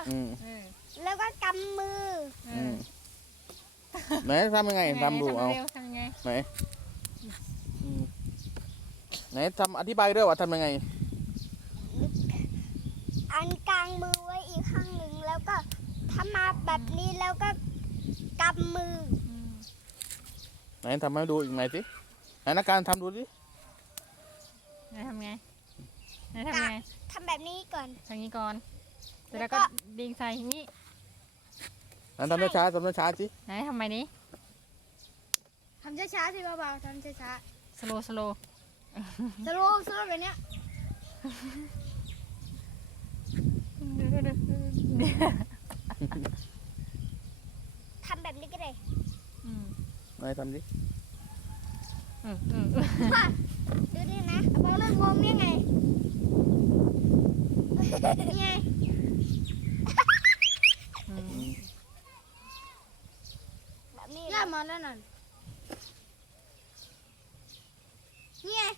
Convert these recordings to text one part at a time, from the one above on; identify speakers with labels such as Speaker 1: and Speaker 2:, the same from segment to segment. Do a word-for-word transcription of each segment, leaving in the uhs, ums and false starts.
Speaker 1: อืม
Speaker 2: เออ
Speaker 3: แล้วก็กำมือ
Speaker 2: เอ
Speaker 1: อื
Speaker 2: อ
Speaker 1: มไหนทำยังไงทำดูเอา
Speaker 2: เร็วทำยังไง
Speaker 1: ไหนอืมไหนทำอธิบายด้วยว่าทำยังไง
Speaker 3: อันกลางมือไว้อีกข้างหนึ่งแล้วก็ถ้ามาแบบนี้แล้วก็กำมือ
Speaker 2: อืม
Speaker 1: ไหนทำให้ดูอีกไหนสิไหนนักการทำดูสิ
Speaker 2: ไหนทำไงไหนทำไง
Speaker 3: ทำแบบนี้ก่อน
Speaker 2: ทางนี้ก่อนเสร็จ
Speaker 3: แล้
Speaker 2: แล้ว
Speaker 3: วก็
Speaker 2: ก็ดิงใส่อย่างนี้
Speaker 1: ไหนทำช้าๆทำช้าๆสิ
Speaker 2: ไหนทำไมนี้
Speaker 3: ทำช้าๆสิเบาๆทำช้า
Speaker 2: สโลสโล
Speaker 3: ๆสโลว์สโลว์แบบเนี้ยทำแบบนี้ก็ได้
Speaker 2: อืม
Speaker 1: ไหนทำสิ
Speaker 2: อืมอืม
Speaker 3: ดูดินะมองเรื่องงงยังไงนี่ไง
Speaker 2: อืม
Speaker 3: แบบนี้ย่ามาแล้วนั่นนี่ไง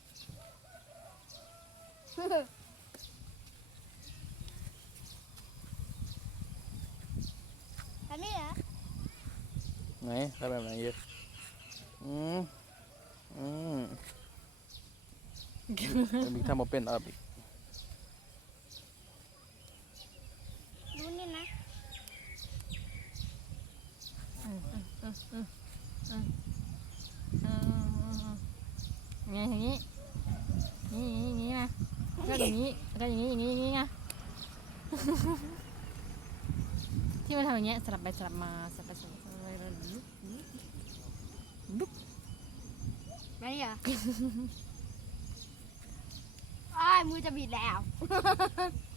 Speaker 3: แบบนี้เหรอ
Speaker 1: ไหนทำแบบไหนเยอะอืมอืมมีทำมาเป็นอะไรอีก
Speaker 3: ดูนี่นะ
Speaker 2: อืมอืมอืมอืมอืมอืมไงอย่างนี้นี่อย่างนี้นะก็อย่างนี้ก็อย่างนี้อย่างนี้อย่างนี้ไง ที่มันทำอย่างเงี้ยสลับไปสลับมาสลับไปสลับมาดุ๊ก
Speaker 3: ไม่เหรอ อ้ายมือจะบิดแล้ว